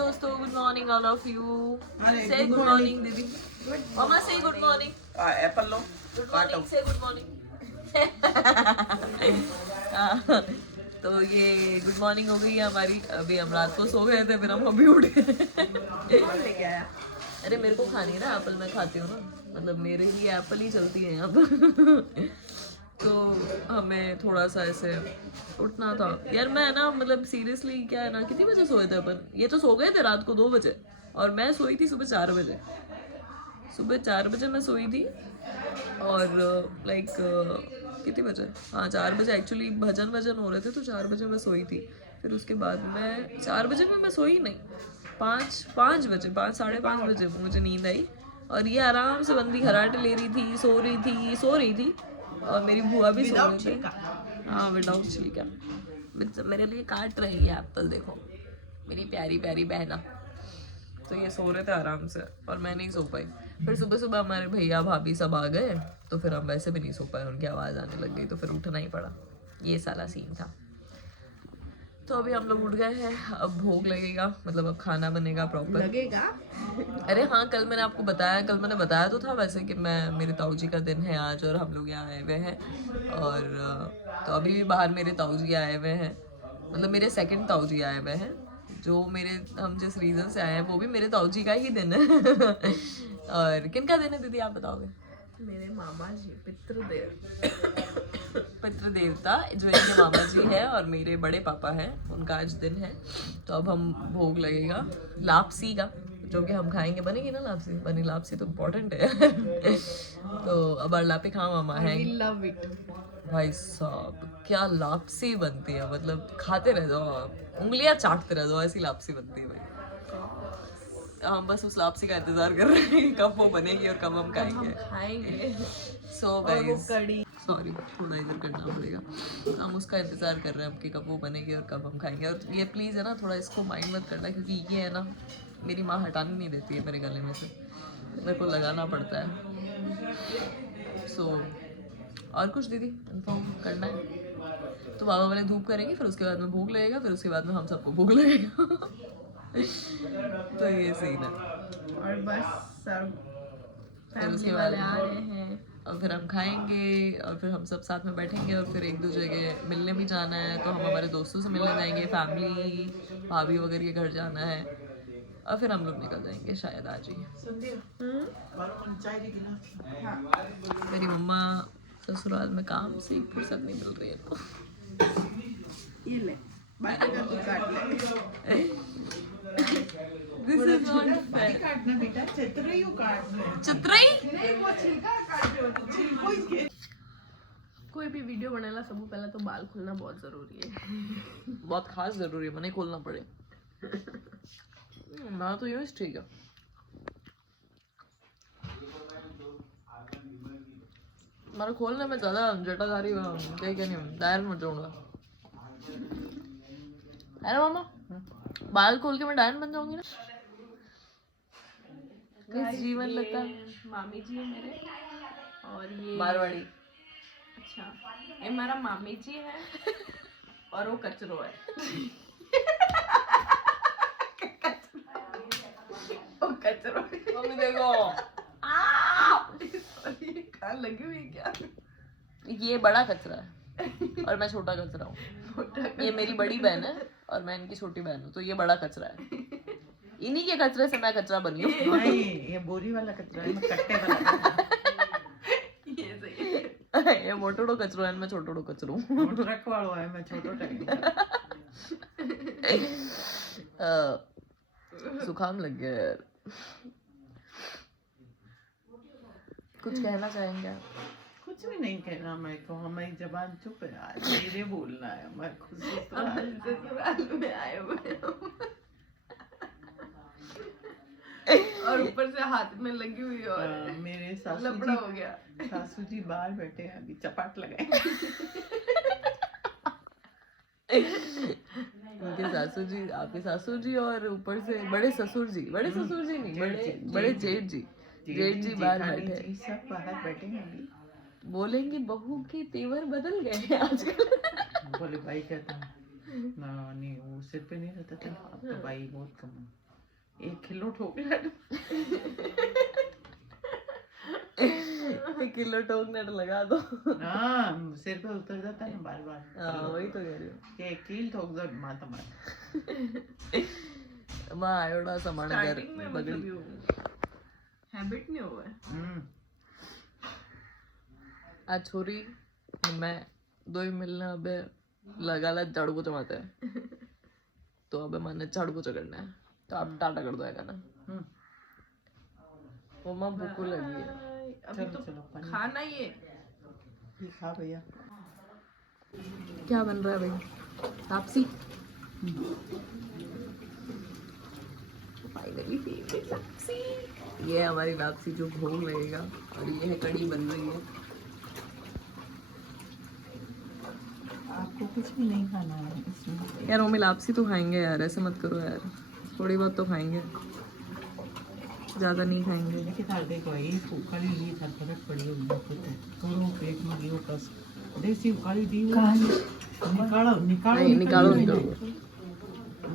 दोस्तों, good morning all of you. से good morning दीदी। मामा से गुड मॉर्निंग। एप्पल लो, गुड मॉर्निंग से गुड मॉर्निंग। तो ये गुड मॉर्निंग हो गई है हमारी। अभी हम रात को सो गए थे, फिर हम अभी उठ गए। लेके आया। अरे मेरे को खानी है ना एप्पल, मैं खाती हूँ ना, मतलब मेरे लिए एप्पल ही चलती है यहाँ पर। तो हमें थोड़ा सा ऐसे उठना था यार। मैं ना मतलब सीरियसली क्या है ना, कितनी बजे सोए थे अपन? ये तो सो गए थे रात को 2 बजे, और मैं सोई थी सुबह 4 बजे। सुबह 4 बजे मैं सोई थी, और लाइक कितने बजे, हाँ 4 बजे एक्चुअली भजन वजन हो रहे थे, तो 4 बजे मैं सोई थी। फिर उसके बाद मैं 4 बजे में मैं सोई नहीं, 5 बजे, 5 साढ़े 5 बजे मुझे नींद आई। और ये आराम से बंदी खराटे ले रही थी, सो रही थी। और मेरी बुआ भी सो रही थी। हाँ विदाउट छिलका। मेरे लिए काट रही है एप्पल, देखो मेरी प्यारी प्यारी बहना। तो ये सो रहे थे आराम से और मैं नहीं सो पाई। फिर सुबह सुबह हमारे भैया भाभी सब आ गए, तो फिर हम वैसे भी नहीं सो पाए, उनकी आवाज़ आने लग गई, तो फिर उठना ही पड़ा। ये साला सीन था। तो अभी हम लोग उठ गए हैं, अब भोग लगेगा, मतलब अब खाना बनेगा प्रॉपर। लगेगा? अरे हाँ, कल मैंने आपको बताया, कल मैंने बताया तो था वैसे कि मैं, मेरे ताऊ जी का दिन है आज, और हम लोग यहाँ आए हुए हैं। और तो अभी भी बाहर मेरे ताऊ जी आए हुए हैं, मतलब मेरे सेकंड ताऊ जी आए हुए हैं। जो मेरे, हम जिस रीज़न से आए हैं वो भी मेरे ताऊ जी का ही दिन है। और किनका दिन है दीदी, आप बताओगे? मेरे मामा जी, पितृदेव। पितृ देवता जो इनके मामा जी है और मेरे बड़े पापा हैं, उनका आज दिन है। तो अब हम भोग लगेगा लापसी का, जो कि हम खाएंगे। बनेगी ना लापसी? बनी लापसी तो इम्पोर्टेंट है। तो अब लापी खाओ मामा है। Love it. भाई साहब क्या लापसी बनती है, मतलब खाते रह जाओ आप, उंगलियां चाटते रह जाओ, ऐसी लापसी बनती है भाई। हम बस उस लापसी का इंतजार कर रहे हैं कब वो बनेगी और कब हम खाएंगे। सो गाइस, सॉरी थोड़ा इधर करना पड़ेगा। हम उसका इंतज़ार कर रहे हैं अब कि कब वो बनेगी और कब हम खाएंगे। और ये प्लीज़ है ना, थोड़ा इसको माइंड मत करना, क्योंकि ये है ना, मेरी माँ हटाने नहीं देती है मेरे गले में से, मेरे को लगाना पड़ता है। सो और कुछ दीदी इन्फॉर्म करना है तो बाबा वाले धूप करेंगे, फिर उसके बाद में भूख लगेगा, फिर उसके बाद में हम सबको भूख लगेगा। तो ये सीन है। और बस सब फिर उसके बाद आ रहे हैं और फिर हम खाएंगे, और फिर हम सब साथ में बैठेंगे, और फिर एक दूसरे के मिलने भी जाना है, तो हम हमारे दोस्तों से मिलने जाएंगे, फैमिली भाभी वगैरह के घर जाना है, और फिर हम लोग निकल जाएंगे शायद आज ही। मेरी मम्मा ससुराल में काम से एक फुर्सत नहीं मिल रही है इनको। ये ले, बाकी का तू काट ले। This is not fair. काटना बेटा, चतुराई काटना। चित्रई नहीं, वो छिलका काट रहे हो, तो छिलको ही। कोई भी वीडियो बनाना सबसे पहले तो बाल खोलना बहुत जरूरी है। बहुत खास जरूरी है, मने खोलना पड़े। मैं तो यूँ ठीक है। मेरे खोलने में ज्यादा जटाधारी क्या नहीं, डायर मत जोड़ूंगा, है ना मामा? बाल खोल के मैं डायन बन जाऊंगी ना। किस जीवन लता मामी जी है मेरे, और ये मारवाड़ी। अच्छा, ये हमारा मामी जी है, और वो कचरो है। वो कचरो है। मम्मी देखो, कहाँ लगी हुई क्या? ये बड़ा कचरा है और मैं छोटा कचरा हूँ। ये मेरी बड़ी बहन है और मैं इनकी छोटी बहन हूँ, तो ये बड़ा कचरा है। इन्हीं के कचरे से मैं कचरा बनी हूँ। नहीं, ये बोरी वाला कचरा है, मैं कट्टे वाला। ये सही है। ये मोटोड़ो कचरो है, मैं छोटोड़ो कचरो हूँ। वो ट्रक वाला है, मैं छोटो ट्रक। जुकाम लग गया यार। कुछ कहना चाहेंगे आप? कुछ भी नहीं कहना मेरे को, हमारी जबान चुप है आज, धीरे बोलना है। हमारे खुद ससुराल में आए हुए और ऊपर से हाथ में लगी हुई, और मेरे सासू जी हो गया। सासू जी बाहर बैठे हैं, अभी चपाट लगाएंगे। उनके सासू जी, आपके सासू जी, और ऊपर से बड़े ससुर जी, बड़े ससुर जी नहीं, बड़े जेठ जी, जेठ जी बाहर बैठे, सब बाहर बैठे हैं। अभी बोलेंगे बहू के तेवर बदल गए हैं आजकल। बोले भाई कहता ना, नहीं वो सिर पे नहीं रहता था, अब तो भाई बहुत कम है। 1 किलो ठोकलेट 1 किलो टोकनेट लगा दो। हाँ सिर पे उतर जाता है ना बार बार। हाँ वही तो कह रही हूँ। कि 1 किलो ठोक दो माँ तुम्हारे। माँ आयोडा सामान घर स्टार्टिंग में बगड़ी। हैबिट नहीं हुआ है। आज छोरी मैं दो ही मिलने अबे लगा ला झाड़ू पोछा मारते हैं। तो अबे मैंने झाड़ू पोछा करना है तो आप टाटा कर दो है ना। वो माँ भूख लगी है। अभी तो खाना ही है। खा भैया। क्या बन रहा है भाई? लापसी। फाइनली फेवरेट लापसी। ये है हमारी लापसी जो भोग लगेगा और ये है कड़ी बन रही है। आपको कुछ भी नहीं खाना है इसमें। यार मम्मी लापसी तो खाएंगे यार, ऐसे मत करो यार, थोड़ी बहुत तो खाएंगे, ज्यादा नहीं खाएंगे। देखिए साढ़े को ये काली ये था फर्क पड़ी होगी आपको तो करो पेट में गियो कस देसी काली दी निकालो निकालो निकालो निकालो।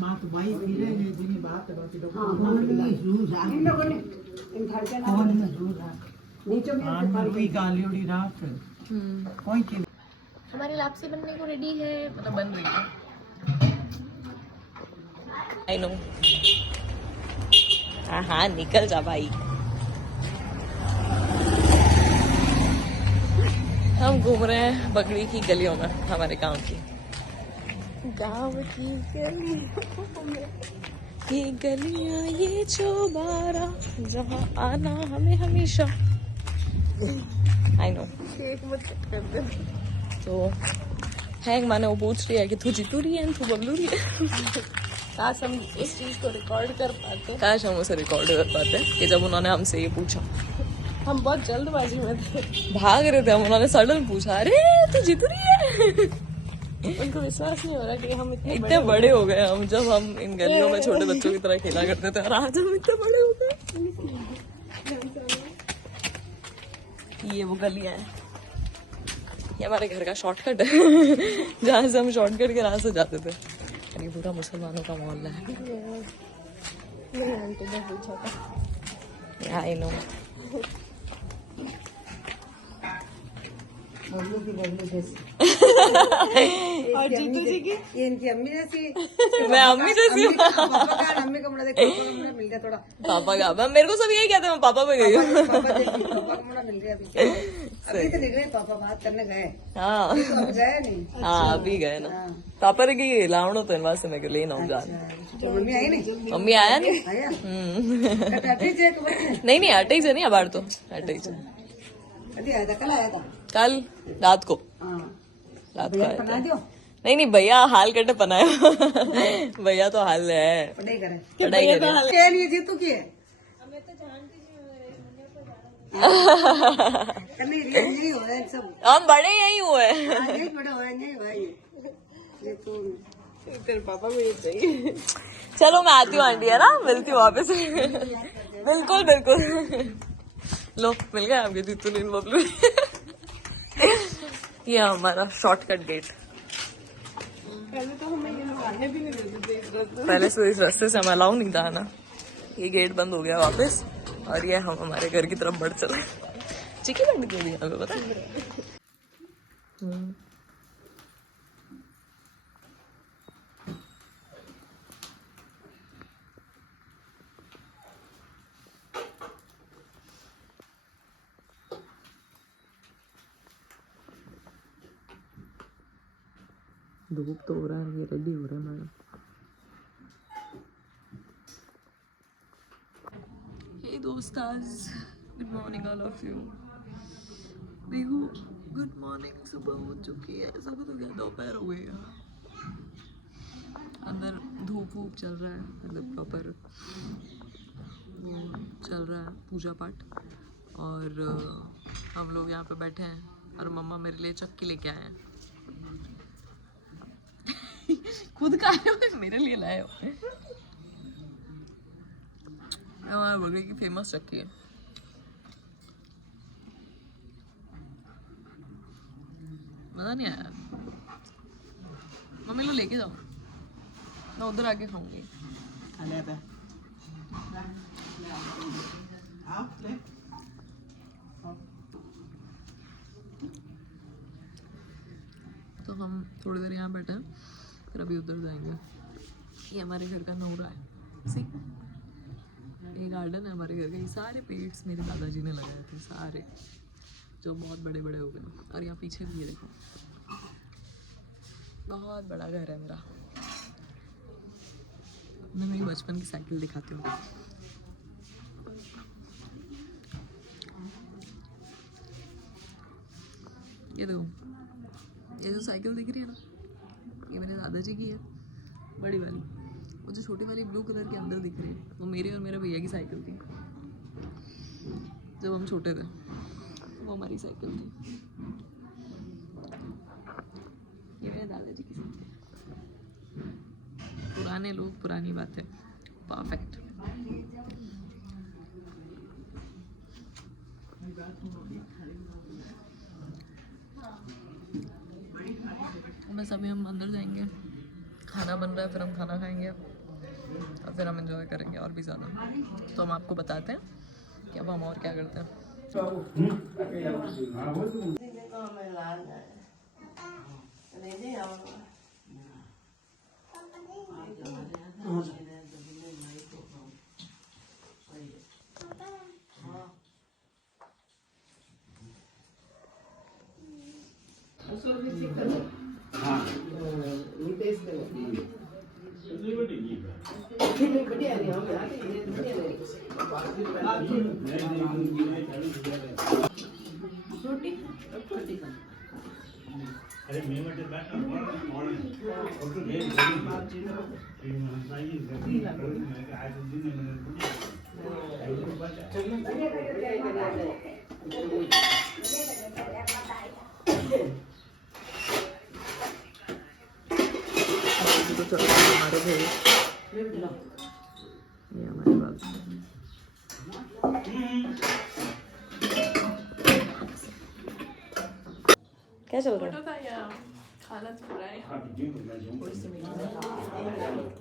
मां तो भाई फिरे है जिनी बात है बाकी डॉक्टर कौन है दूर नीचे में कोई गाली उड़ी रात कोई चीज। हमारी लापसी बनने को रेडी है, मतलब बन रही है। I know. हाँ निकल जा भाई। हम घूम रहे हैं बगड़ी की गलियों में, हमारे गांव की गलियों में। ये गलियां ये चौबारा जहाँ आना हमें हमेशा। I know. केक मत कट कर दे। तो हैंग माने वो पूछ रही है कि तू जीतू रही है तू बबलू रही है। काश हम इस चीज को रिकॉर्ड कर पाते, काश हम उसे रिकॉर्ड कर पाते कि जब उन्होंने हमसे ये पूछा। हम बहुत जल्दबाजी में थे, भाग रहे थे हम, उन्होंने सडन पूछा अरे तू जीतू रही है। उनको विश्वास नहीं हो रहा कि हम इतने बड़े हो गए। हम जब हम इन गलियों में छोटे बच्चों की तरह खेला करते थे और आज हम इतने बड़े हो गए। ये वो गलियां हैं, ये हमारे घर का शॉर्टकट है जहाँ से हम शॉर्टकट के रास्ते जाते थे। ये पूरा मुसलमानों का मोहल्ला है। I know. और जीतू जी की ये इनकी अम्मी जैसी। मैं अम्मी जैसी हूँ। पापा का अम्मी का मुड़ा देखो, पापा का मुड़ा मिल गया थोड़ा। पापा का मेरे को सब यही कहते हैं मैं पापा पे गई हूँ। पापा जैसी, पापा का मुड़ा मिल गया अभी। अभी तो निकले पापा बात करने गए। हाँ अभी तो हम गए नहीं। हाँ अभी गए ना। पापा ने की लावणो तो इनवास में ले ना जान। तो मम्मी आई नहीं? मम्मी आया नहीं। आया? कटाटी चेक बच्चे। नहीं अटे ही से नहीं अबार तो अटे ही से। कभी आया था? कल आया था? कल रात को। हाँ। रात को भैया आया बना था। दो। नहीं भैया हाल कटे पनाया। भैया तो हाल है पढ़ाई करे। पढ़ाई करे। क्या नहीं जीतू की है? नहीं यही हो रहा है सब। हम बड़े यही हुए। यही बड़े हो यही हुआ ये जीतू। तेरे पापा को ये चाहिए। चलो मैं आती हूँ आंटी है ना, मिलती हूँ वापस। बिल्कुल बिल्कुल। लो मिल गया आपके जीतू नीन बबलू। ये हमारा शॉर्टकट गेट। पहले तो हमें ये लोग आने भी नहीं देते थे इस रास्ते। पहले से इस रास्ते से हमें अलाउ नहीं था ना। ये गेट बंद हो गया वापस और ये हम हमारे घर की तरफ बढ़ चले। चिकी बंद क्यों दिया हमें पता है? धूप तो हो रहा है, ये रेडी हो रहा है मैडम। हे दोस्ताज, good morning all of you. देखो गुड मॉर्निंग, सुबह हो चुकी है, सुबह तो क्या दोपहर हो गई है। अंदर धूप वूप चल रहा है, मतलब प्रॉपर वो चल रहा है पूजा पाठ। और हम लोग यहाँ पे बैठे हैं और मम्मा मेरे लिए चक्की लेके आए हैं। खुद का आए हो मेरे लिए लाए हो। हमारे बगल की फेमस चक्की है। मजा नहीं आया। मम्मी लो लेके जाओ, मैं उधर आके खाऊंगी। थोड़ी देर यहाँ बैठे हैं, फिर अभी उधर जाएंगे। ये हमारे घर का नौरा है, सी ये गार्डन है हमारे घर का। ये सारे पेड्स मेरे दादाजी ने लगाए थे सारे, जो बहुत बड़े बड़े हो गए। और यहाँ पीछे भी ये देखो, बहुत बड़ा घर है मेरा। मैं मेरी बचपन की साइकिल दिखाती हूँ। ये देखो, ये जो साइकिल दिख रही है ना, ये मेरे दादाजी की है, बड़ी वाली। वो जो छोटी वाली ब्लू कलर के अंदर दिख रही है, वो मेरी और मेरे भैया की साइकिल थी जब हम छोटे थे। वो हमारी साइकिल थी, ये मेरे दादाजी की साइकिल। पुराने लोग, पुरानी बातें, परफेक्ट। बस अभी हम अंदर जाएंगे, खाना बन रहा है, फिर हम खाना खाएंगे और फिर हम एंजॉय करेंगे और भी ज़्यादा। तो हम आपको बताते हैं कि अब हम और क्या करते हैं। हमारे भाई, ये हमारे बाप। क्या चल रहा है?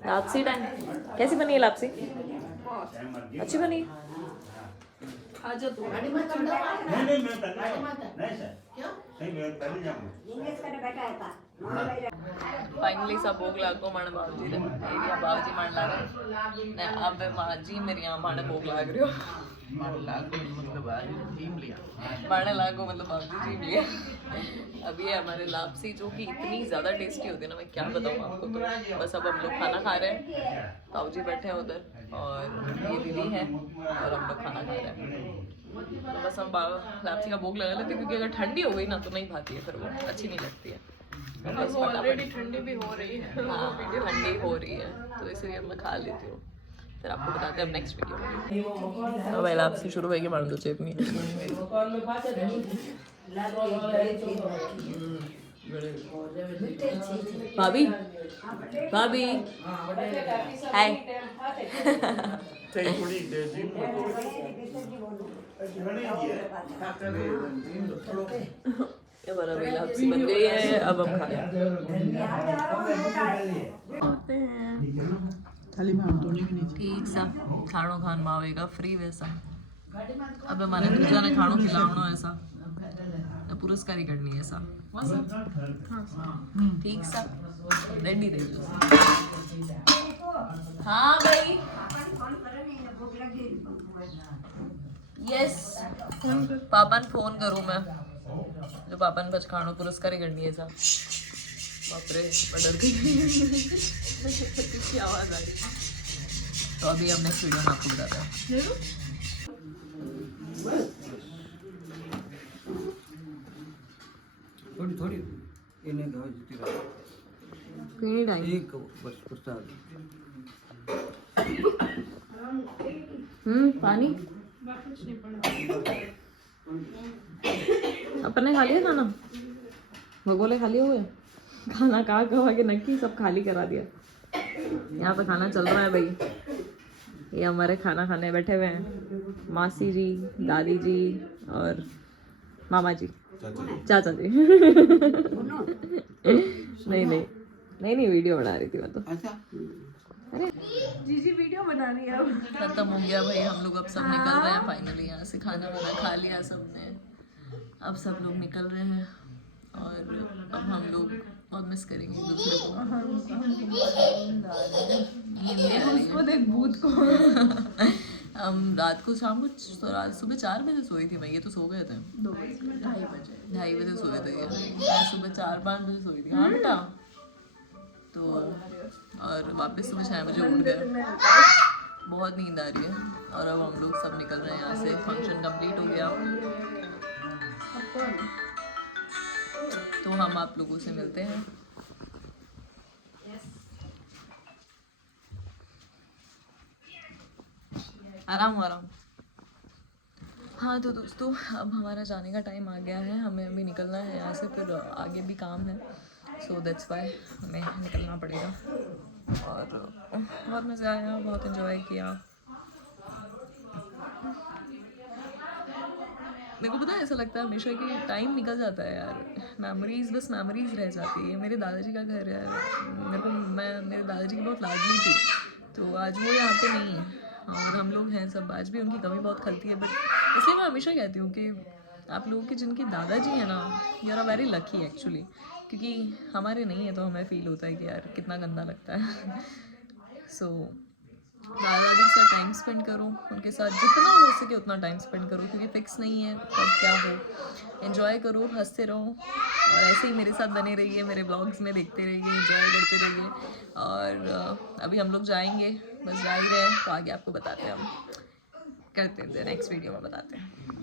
लापसी टाइम कैसी बनी है लापसी? अच्छी बनी। फाइनली सब भोग लागो माने बाबूजी ने एरिया बाबूजी मान ला रहे ने अब माजी मेरी यहाँ माने भोग लाग रही हो। माने लागो मतलब बाबूजी जीम लिया। अभी ये हमारे लापसी जो कि इतनी ज़्यादा टेस्टी होती है ना, मैं क्या बताऊँ आपको। तो बस अब हम लोग खाना खा रहे हैं, बाबूजी बैठे हैं उधर और ये दीदी है और हम लोग खाना खा रहे हैं। तो बस हम लापसी का भोग लगा लेते हैं, क्योंकि अगर ठंडी हो गई ना तो नहीं भाती है, फिर वो अच्छी नहीं लगती है। बस ऑलरेडी ठंडी भी हो रही है। हाँ, ठंडी हो रही है तो इसलिए मैं खा लेती हूँ। फिर आपको बताते हैं अब नेक्स्ट वीडियो में। अब लापसी शुरू होगी, मान दो चेपनी। भाभी भाभी हाय। ये बड़ा भाई लापसी बन गई है, अब हम खाएं। ठीक सा खाणो खान मावेगा फ्री वैसा। अब हमारे दूजा ने खाणो खिलावनो ऐसा पुरस्कार ही करनी है ऐसा। ठीक सा रेडी रही। हाँ भाई यस, पापा ने फोन करूँ मैं, जो पापा ने बच खाणो पुरस्कार ही करनी है ऐसा। बाप रे मैं डर गई। किसकी आवाज आ रही। तो अभी हम नेक्स्ट वीडियो में आपको बताते हैं। थोड़ी थोड़ी इन्हें दो जीती पीनी टाइम एक बस प्रसाद। पानी अपने खा लिया खाना, भगोले खा लिए हुए खाना कहा कहा के नक्की सब खाली करा दिया। यहाँ पे खाना चल रहा है भाई। ये हमारे खाना खाने बैठे हुए हैं मासी जी, दादी जी और मामा जी, चाचा जी। नहीं वीडियो बना रही थी मैं तो। अरे जीजी वीडियो बना रही है। खत्म हो गया भाई, हम लोग अब सब निकल रहे हैं फाइनली यहाँ से। खाना वाना खा लिया सबने, अब सब लोग निकल रहे हैं और अब हम लोग बहुत मिस करेंगे एक दूसरे को। नींद नहीं आ रही है। उसको देख भूत को। हम रात को शाम को सुबह 4 बजे सोई थी मैं, ये तो सो गए थे 2:30 बजे सोए थे ये। मैं सुबह 4-5 बजे सोई थी। हाँ बेटा। तो और वापस सुबह 6 बजे उठ गए। बहुत नींद आ रही है और अब हम लोग सब निकल रहे हैं यहाँ से। फंक्शन कंप्लीट हो गया तो हम आप लोगों से मिलते हैं। आराम आराम। हाँ तो दोस्तों अब हमारा जाने का टाइम आ गया है, हमें अभी निकलना है यहाँ से, फिर आगे भी काम है। सो दैट्स वाई हमें निकलना पड़ेगा। और बहुत मज़ा आया, बहुत इन्जॉय किया। मेरे को पता है ऐसा लगता है हमेशा कि टाइम निकल जाता है यार, मेमोरीज बस मेमोरीज रह जाती है। मेरे दादाजी का घर है, मेरे दादाजी की बहुत लाडली थी, तो आज वो यहाँ पे नहीं है और हम लोग हैं सब। आज भी उनकी कमी बहुत खलती है, बट इसलिए मैं हमेशा कहती हूँ कि आप लोगों के जिनके दादाजी हैं ना, you are very lucky actually, क्योंकि हमारे नहीं है तो हमें फील होता है कि यार कितना गंदा लगता है। सो दादा दादी के साथ टाइम स्पेंड करो, उनके साथ जितना हो सके उतना टाइम स्पेंड करो, क्योंकि फिक्स नहीं है कब क्या हो। एंजॉय करो, हंसते रहो और ऐसे ही मेरे साथ बने रहिए, मेरे ब्लॉग्स में देखते रहिए, एंजॉय करते रहिए। और अभी हम लोग जाएंगे, बस जा ही रहे हैं, तो आगे आपको बताते हैं, हम करते हैं नेक्स्ट वीडियो में बताते हैं।